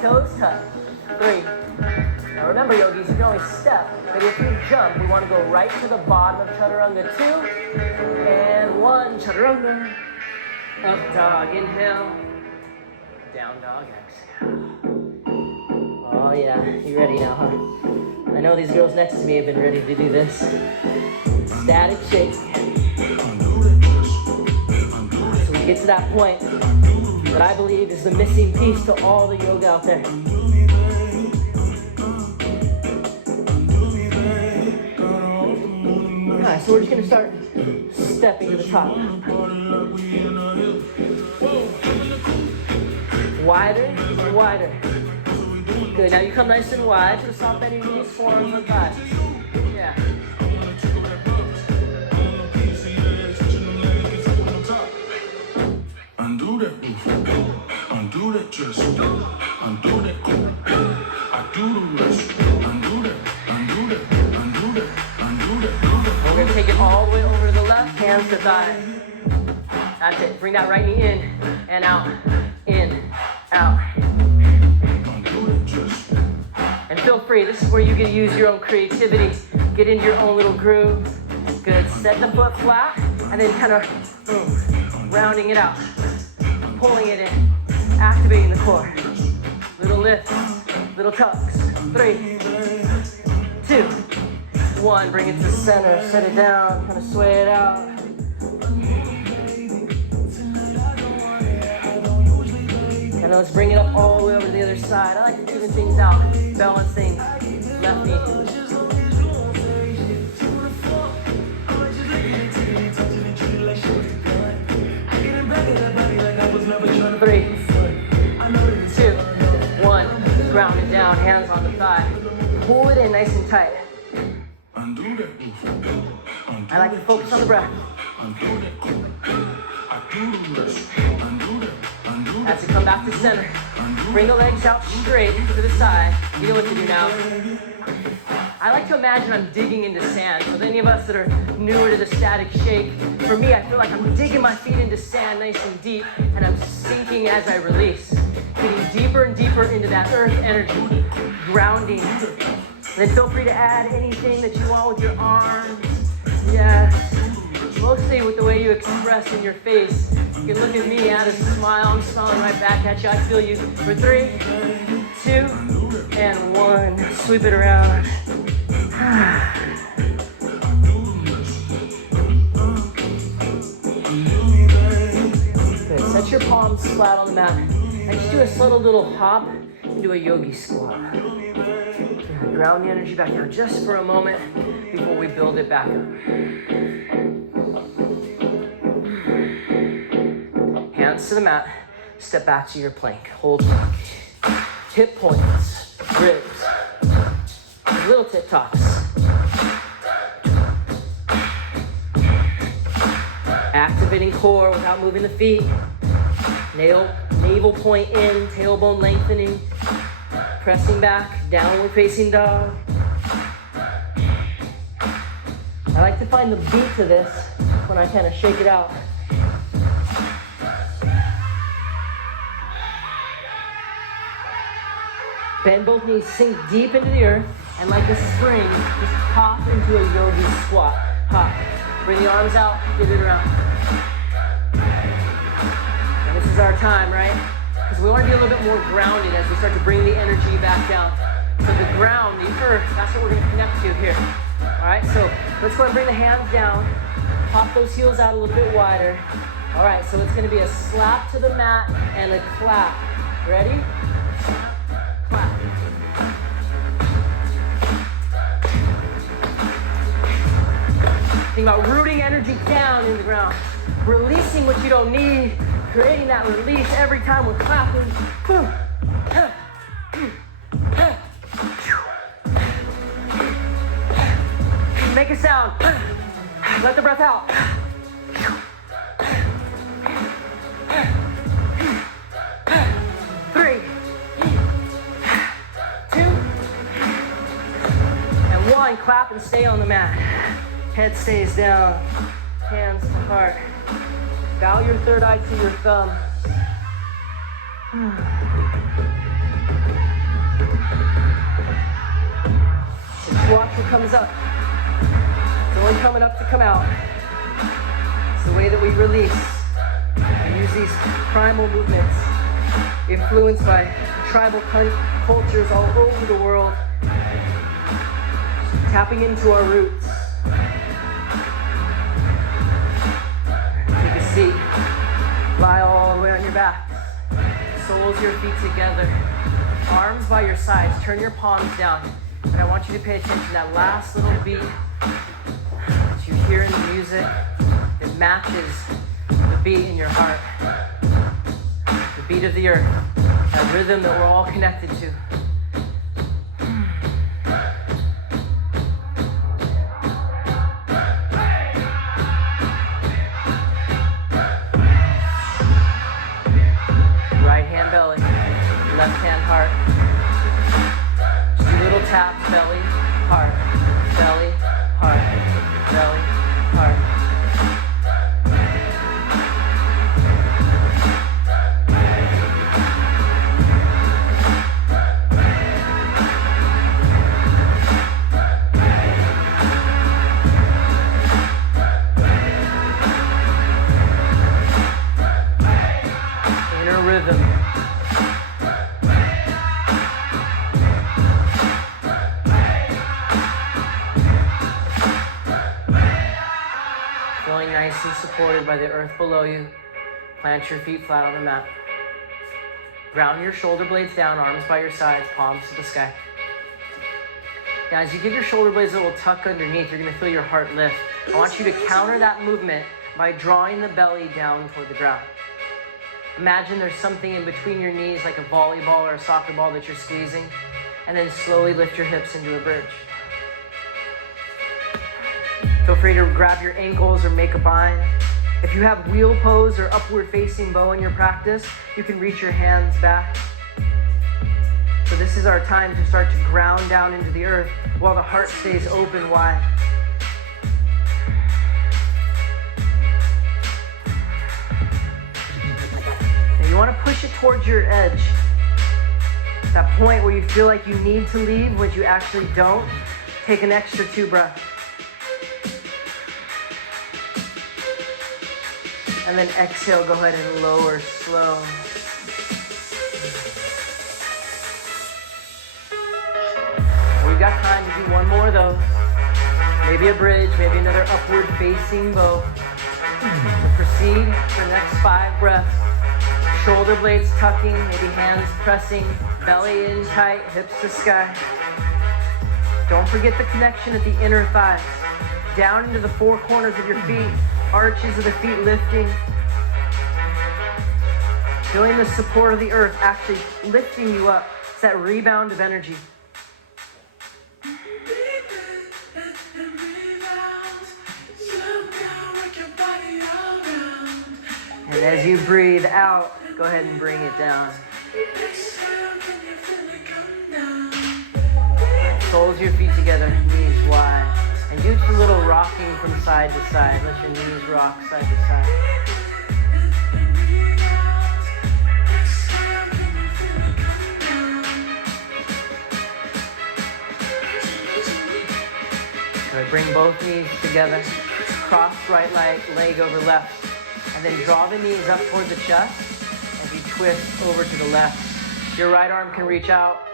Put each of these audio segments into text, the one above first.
toes touch. 3. Now remember, yogis, you can always step, but if you jump, we want to go right to the bottom of chaturanga. 2 and 1, chaturanga. Up dog, inhale. Down dog, exhale. Oh yeah, you ready now, huh? I know these girls next to me have been ready to do this. Static shake. So we get to that point that I believe is the missing piece to all the yoga out there. Alright, so we're just gonna start stepping to the top. Wider and wider. Good, now you come nice and wide, so soft bend your knees, forearms and thighs. Yeah. Undo that roof, undo that chest, undo that core, I do the rest, undo that, undo that, undo that, undo that. We're gonna take it all the way over to the left, hands to thighs. That's it, bring that right knee in and out, in, out. And feel free, this is where you can use your own creativity, get into your own little groove. Good, set the foot flat, and then kind of rounding it out, pulling it in, activating the core. Little lifts, little tucks. 3, 2, 1, bring it to the center, set it down, kind of sway it out. And let's bring it up all the way over to the other side. I like to even things out, balancing left knee. 3, 2, 1, ground it down, hands on the thigh. Pull it in nice and tight. I like to focus on the breath. That's it, come back to center. Bring the legs out straight to the side. You know what to do now. I like to imagine I'm digging into sand. So any of us that are newer to the static shake, for me, I feel like I'm digging my feet into sand nice and deep, and I'm sinking as I release. Getting deeper and deeper into that earth energy, grounding. And then feel free to add anything that you want with your arms. Yes. Mostly with the way you express in your face. You can look at me, add a smile. I'm smiling right back at you. I feel you. For 3, 2, and 1. Sweep it around. Good. Set your palms flat on the mat. And just do a subtle little hop into a yogi squat. Ground the energy back down just for a moment before we build it back up. Hands to the mat, step back to your plank. Hold plank. Hip points, ribs, little tip-tops. Activating core without moving the feet. Navel point in, tailbone lengthening. Pressing back, downward facing dog. I like to find the beat to this when I kind of shake it out. Bend both knees, sink deep into the earth, and like a spring, just hop into a yogi squat. Hop. Bring the arms out, give it around. And this is our time, right? Because we want to be a little bit more grounded as we start to bring the energy back down. So the ground, the earth, that's what we're going to connect to here. All right, so let's go ahead and bring the hands down. Pop those heels out a little bit wider. All right, so it's going to be a slap to the mat and a clap. Ready? Clap. Think about rooting energy down in the ground. Releasing what you don't need. Creating that release every time we're clapping. Make a sound. Let the breath out. 3, 2, and 1. Clap and stay on the mat. Head stays down. Hands to heart. Bow your third eye to your thumb. comes up. It's only coming up to come out. It's the way that we release. We use these primal movements influenced by tribal cultures all over the world. Tapping into our roots. Take a seat. Lie all the way on your back. Soles of your feet together. Arms by your sides. Turn your palms down. And I want you to pay attention to that last little beat that you hear in the music that matches the beat in your heart. The beat of the earth. That rhythm that we're all connected to. Right hand belly, left hand heart. Just do little taps, belly, heart, belly, heart, belly, heart. Inner rhythm. Feeling nice and supported by the earth below you. Plant your feet flat on the mat. Ground your shoulder blades down, arms by your sides, palms to the sky. Now as you give your shoulder blades a little tuck underneath, you're gonna feel your heart lift. I want you to counter that movement by drawing the belly down toward the ground. Imagine there's something in between your knees like a volleyball or a soccer ball that you're squeezing, and then slowly lift your hips into a bridge. Feel free to grab your ankles or make a bind. If you have wheel pose or upward facing bow in your practice, you can reach your hands back. So this is our time to start to ground down into the earth while the heart stays open wide. Now you want to push it towards your edge. That point where you feel like you need to leave, but you actually don't. Take an extra 2 breaths. And then exhale, go ahead and lower slow. We've got time to do one more of those. Maybe a bridge, maybe another upward facing bow. So proceed for the next 5 breaths. Shoulder blades tucking, maybe hands pressing, belly in tight, hips to sky. Don't forget the connection at the inner thighs. Down into the 4 corners of your feet. Arches of the feet lifting. Feeling the support of the earth actually lifting you up. It's that rebound of energy. And as you breathe out, go ahead and bring it down. Soles of your feet together, knees wide. And do just a little rocking from side to side. Let your knees rock side to side. Good. Bring both knees together. Cross right leg over left. And then draw the knees up toward the chest as you twist over to the left. Your right arm can reach out.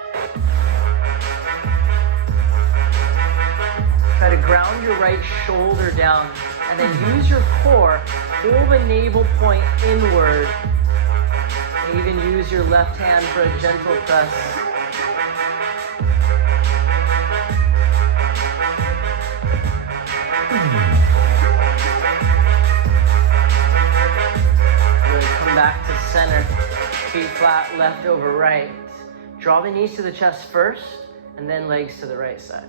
Try to ground your right shoulder down and then use your core, pull the navel point inward. And even use your left hand for a gentle press. Good, come back to center. Feet flat, left over right. Draw the knees to the chest first and then legs to the right side.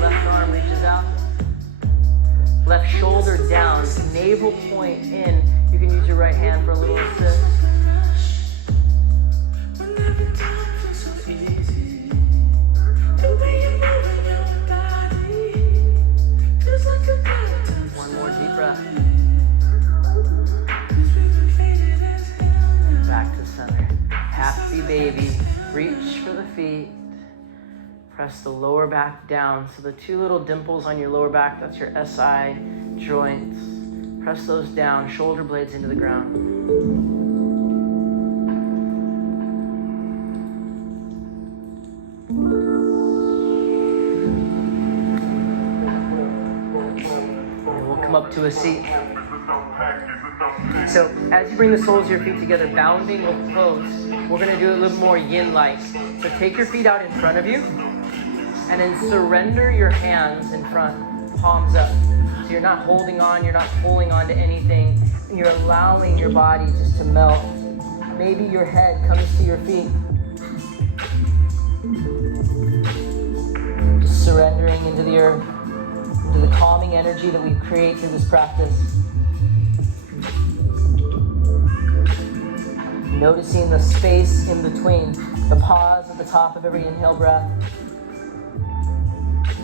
Left arm reaches out. Left shoulder down. Navel point in. You can use your right hand for a little assist. One more deep breath. Back to center. Happy baby. Reach for the feet. Press the lower back down. So the two little dimples on your lower back, that's your SI joints. Press those down, shoulder blades into the ground. And we'll come up to a seat. So as you bring the soles of your feet together, bounding or close, we're gonna do a little more yin-like. So take your feet out in front of you, and then surrender your hands in front, palms up. So you're not holding on, you're not pulling onto anything, and you're allowing your body just to melt. Maybe your head comes to your feet. Just surrendering into the earth, into the calming energy that we create through this practice. Noticing the space in between, the pause at the top of every inhale breath,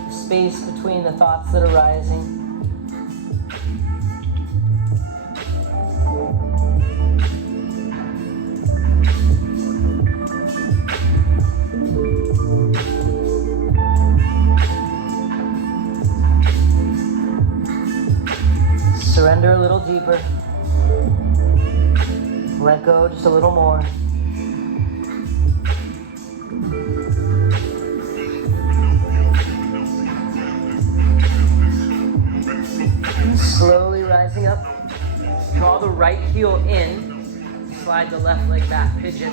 the space between the thoughts that are rising. Surrender a little deeper. Let go just a little more. Slowly rising up. Draw the right heel in. Slide the left leg back, pigeon.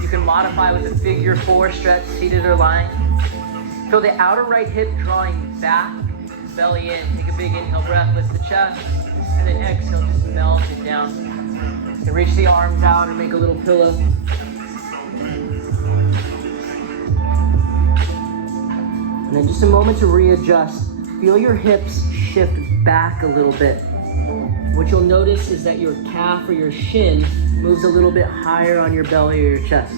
You can modify with a figure 4 stretch, seated or lying. Feel the outer right hip drawing back, belly in. Take a big inhale breath, lift the chest, and then exhale, just melt it down. You can reach the arms out or make a little pillow. And then just a moment to readjust. Feel your hips shift back a little bit. What you'll notice is that your calf or your shin moves a little bit higher on your belly or your chest.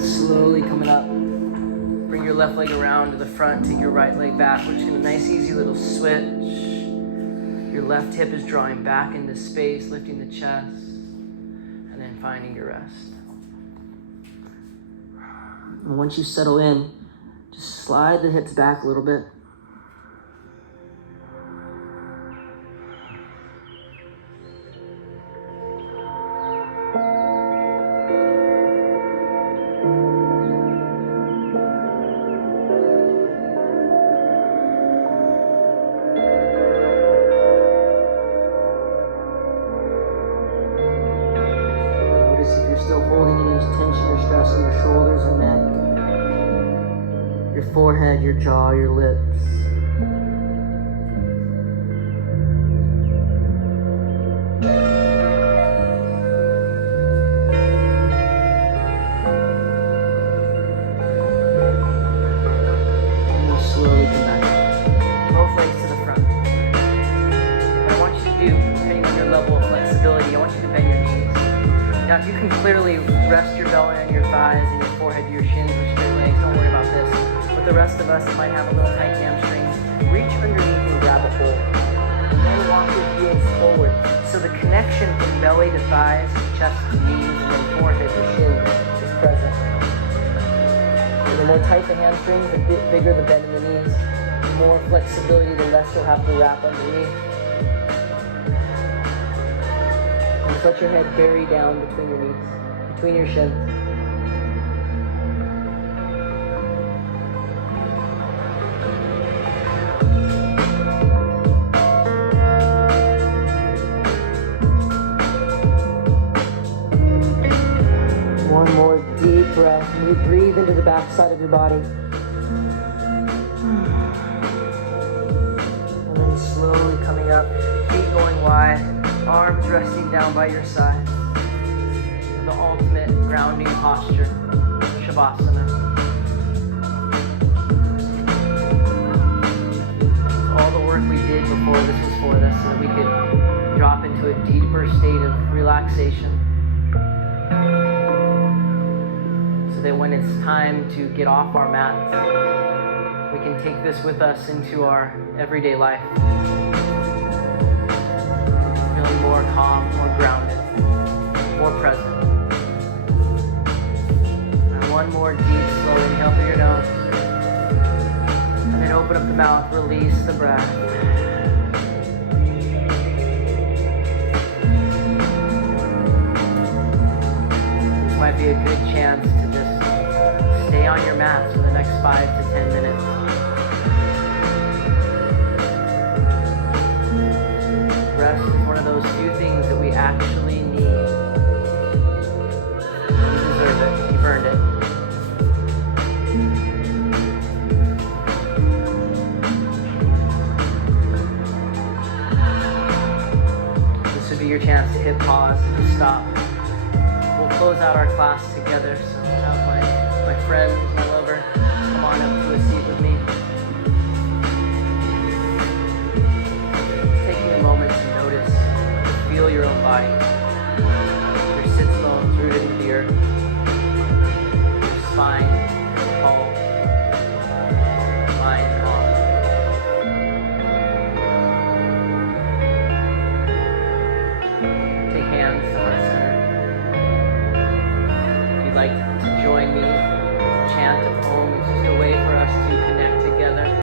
Slowly coming up. Bring your left leg around to the front, take your right leg back. We're just gonna nice easy little switch. Your left hip is drawing back into space, lifting the chest, and then finding your rest. And once you settle in, just slide the hips back a little bit. Forehead, your jaw, your lips. And we'll slowly come back. Both legs to the front. What I want you to do, depending on your level of flexibility, I want you to bend your knees. Now, if you can clearly rest your belly on your thighs and your forehead to your shins with straight legs, don't worry about this. The rest of us might have a little tight hamstrings. Reach underneath and grab a hold. And then walk your heels forward. So the connection from belly to thighs, chest to knees, and then forehead to shin is present. And the more tight the hamstrings, the bigger the bend in the knees. The more flexibility, the less you'll have to wrap underneath. And just let your head bury down between your knees, between your shins. One more deep breath. And you breathe into the back side of your body. And then slowly coming up, feet going wide, arms resting down by your side. The ultimate grounding posture, Shavasana. All the work we did before relaxation. So that when it's time to get off our mats, we can take this with us into our everyday life. Feeling more calm, more grounded, more present. And one more deep, slow inhale through your nose. And then open up the mouth, release the breath. This might be a good chance to just stay on your mats for the next 5 to 10 minutes. Rest is one of those few things that we actually need. You deserve it. You've earned it. This would be your chance to hit pause, to stop. We'll close out our class together. So I'll have my friend, my lover, come on up to a seat with me. Taking a moment to notice, feel your own body. Your sits bones rooted into the earth. Your spine